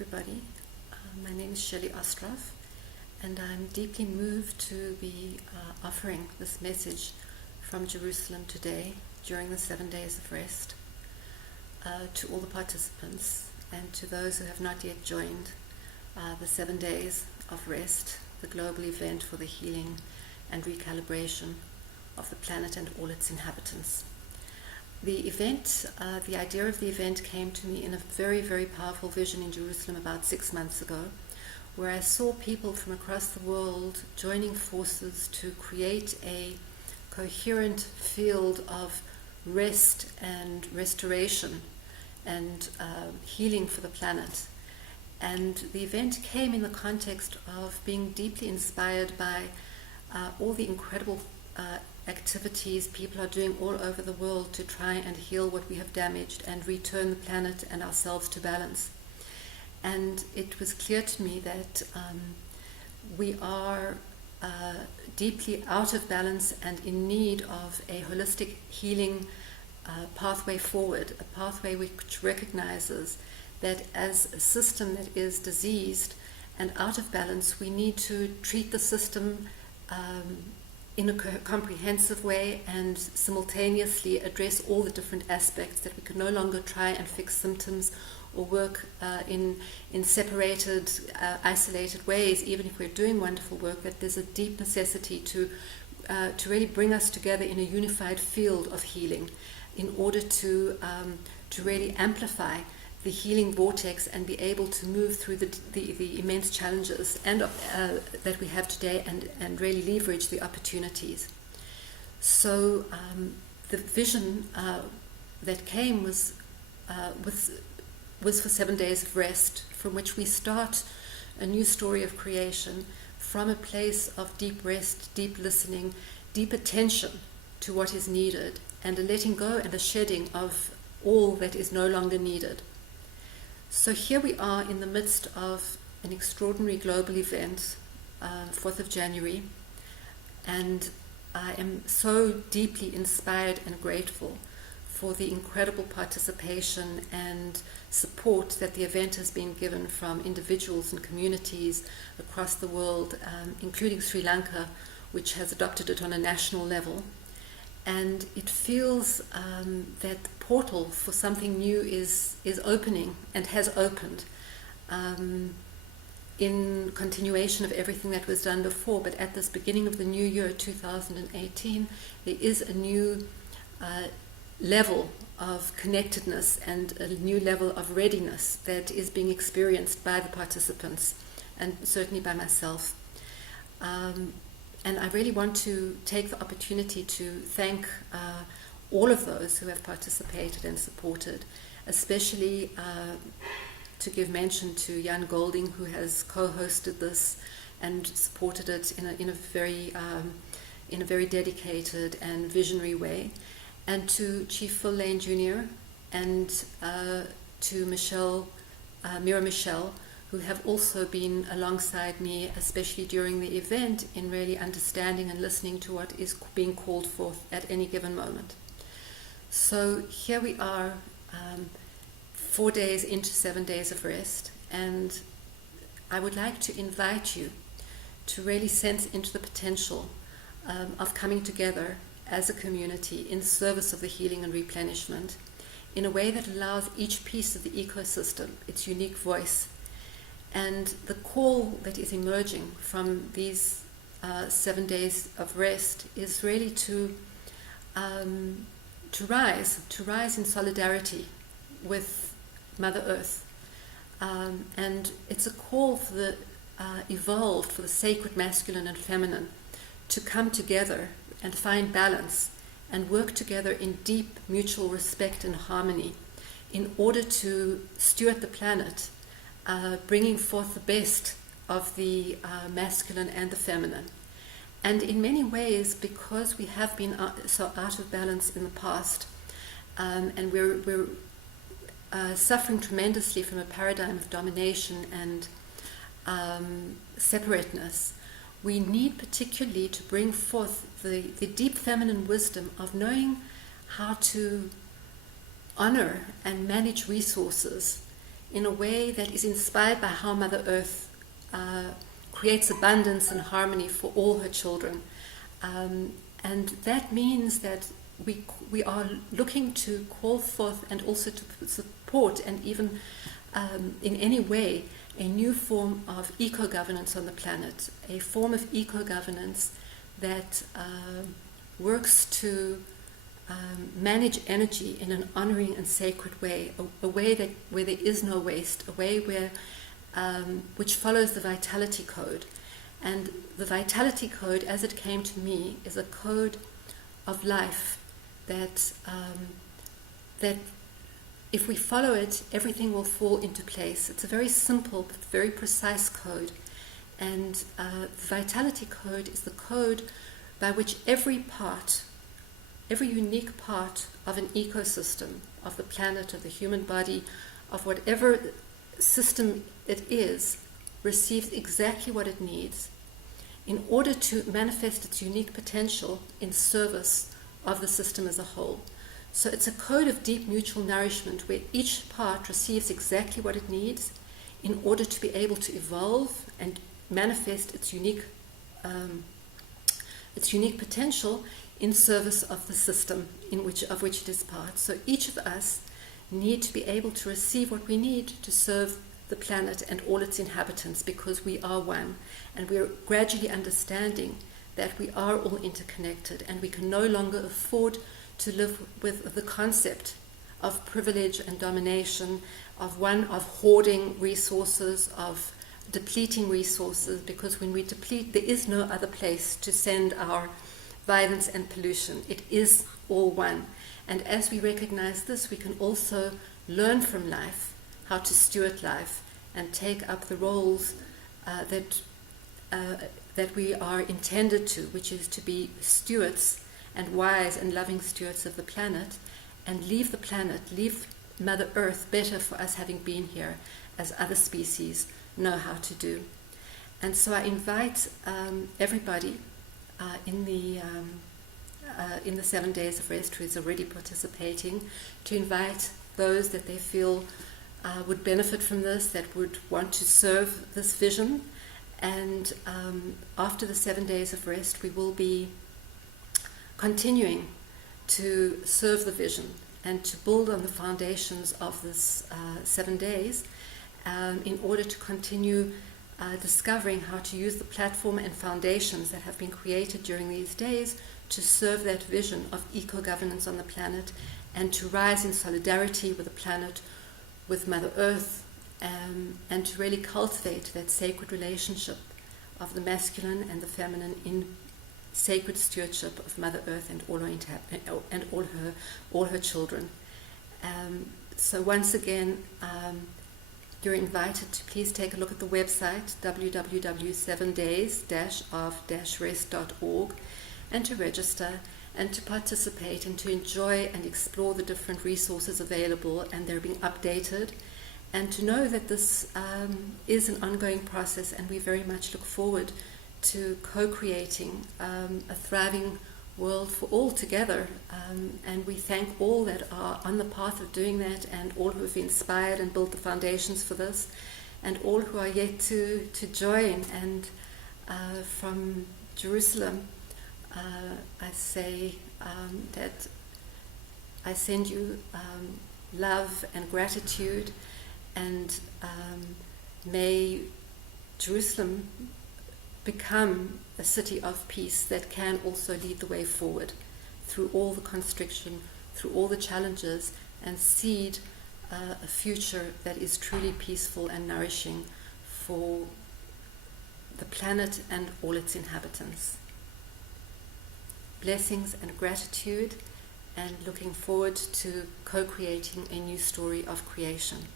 everybody. My name is Shelley Ostroff, and I'm deeply moved to be offering this message from Jerusalem today during the 7 days of rest to all the participants and to those who have not yet joined the 7 days of rest, the global event for the healing and recalibration of the planet and all its inhabitants. The event, the idea of the event came to me in a very, very powerful vision in Jerusalem about 6 months ago, where I saw people from across the world joining forces to create a coherent field of rest and restoration and healing for the planet. And the event came in the context of being deeply inspired by all the incredible activities people are doing all over the world to try and heal what we have damaged and return the planet and ourselves to balance. And it was clear to me that we are deeply out of balance and in need of a holistic healing pathway forward, a pathway which recognizes that as a system that is diseased and out of balance, we need to treat the system in a comprehensive way and simultaneously address all the different aspects, that we can no longer try and fix symptoms or work in separated, isolated ways, even if we're doing wonderful work, that there's a deep necessity to really bring us together in a unified field of healing in order to really amplify the healing vortex and be able to move through the immense challenges and that we have today and really leverage the opportunities. So the vision that came was for 7 days of rest, from which we start a new story of creation from a place of deep rest, deep listening, deep attention to what is needed, and a letting go and a shedding of all that is no longer needed. So here we are in the midst of an extraordinary global event, 4th of January, and I am so deeply inspired and grateful for the incredible participation and support that the event has been given from individuals and communities across the world, including Sri Lanka, which has adopted it on a national level. And it feels that the portal for something new is opening and has opened in continuation of everything that was done before. But at this beginning of the new year, 2018, there is a new level of connectedness and a new level of readiness that is being experienced by the participants and certainly by myself. And I really want to take the opportunity to thank all of those who have participated and supported, especially to give mention to Jan Golding, who has co-hosted this and supported it in a very dedicated and visionary way, and to Chief Phil Lane Jr. and to Mira Michelle, who have also been alongside me, especially during the event, in really understanding and listening to what is being called forth at any given moment. So here we are, 4 days into 7 days of rest, and I would like to invite you to really sense into the potential of coming together as a community in service of the healing and replenishment in a way that allows each piece of the ecosystem its unique voice. And the call that is emerging from these 7 days of rest is really to rise in solidarity with Mother Earth. And it's a call for the evolved, for the sacred masculine and feminine to come together and find balance and work together in deep mutual respect and harmony in order to steward the planet, bringing forth the best of the masculine and the feminine. And in many ways, because we have been so out of balance in the past, and we're suffering tremendously from a paradigm of domination and separateness, we need particularly to bring forth the deep feminine wisdom of knowing how to honor and manage resources in a way that is inspired by how Mother Earth creates abundance and harmony for all her children. And that means that we are looking to call forth and also to support and even in any way a new form of eco-governance on the planet, a form of eco-governance that works to manage energy in an honoring and sacred way, a way that where there is no waste, a way where which follows the Vitality Code. And the Vitality Code, as it came to me, is a code of life that that if we follow it, everything will fall into place. It's a very simple but very precise code. And the Vitality Code is the code by which every unique part of an ecosystem, of the planet, of the human body, of whatever system it is, receives exactly what it needs in order to manifest its unique potential in service of the system as a whole. So it's a code of deep mutual nourishment where each part receives exactly what it needs in order to be able to evolve and manifest its unique potential in service of the system of which it is part. So each of us need to be able to receive what we need to serve the planet and all its inhabitants, because we are one, and we are gradually understanding that we are all interconnected, and we can no longer afford to live with the concept of privilege and domination, of hoarding resources, of depleting resources, because when we deplete, there is no other place to send our violence and pollution. It is all one. And as we recognize this, we can also learn from life how to steward life and take up the roles that we are intended to, which is to be stewards and wise and loving stewards of the planet, and leave Mother Earth better for us having been here, as other species know how to do. And so I invite everybody in the 7 days of rest who is already participating to invite those that they feel would benefit from this, that would want to serve this vision. And after the 7 days of rest, we will be continuing to serve the vision and to build on the foundations of this 7 days in order to continue discovering how to use the platform and foundations that have been created during these days to serve that vision of eco-governance on the planet, and to rise in solidarity with the planet, with Mother Earth, and to really cultivate that sacred relationship of the masculine and the feminine in sacred stewardship of Mother Earth and all her children. So once again, you're invited to please take a look at the website www.7days-of-rest.org and to register and to participate and to enjoy and explore the different resources available, and they're being updated, and to know that this is an ongoing process, and we very much look forward to co-creating a thriving world for all together, and we thank all that are on the path of doing that, and all who have inspired and built the foundations for this, and all who are yet to join. And from Jerusalem, I say that I send you love and gratitude, and may Jerusalem become a city of peace that can also lead the way forward through all the constriction, through all the challenges, and seed a future that is truly peaceful and nourishing for the planet and all its inhabitants. Blessings and gratitude, and looking forward to co-creating a new story of creation.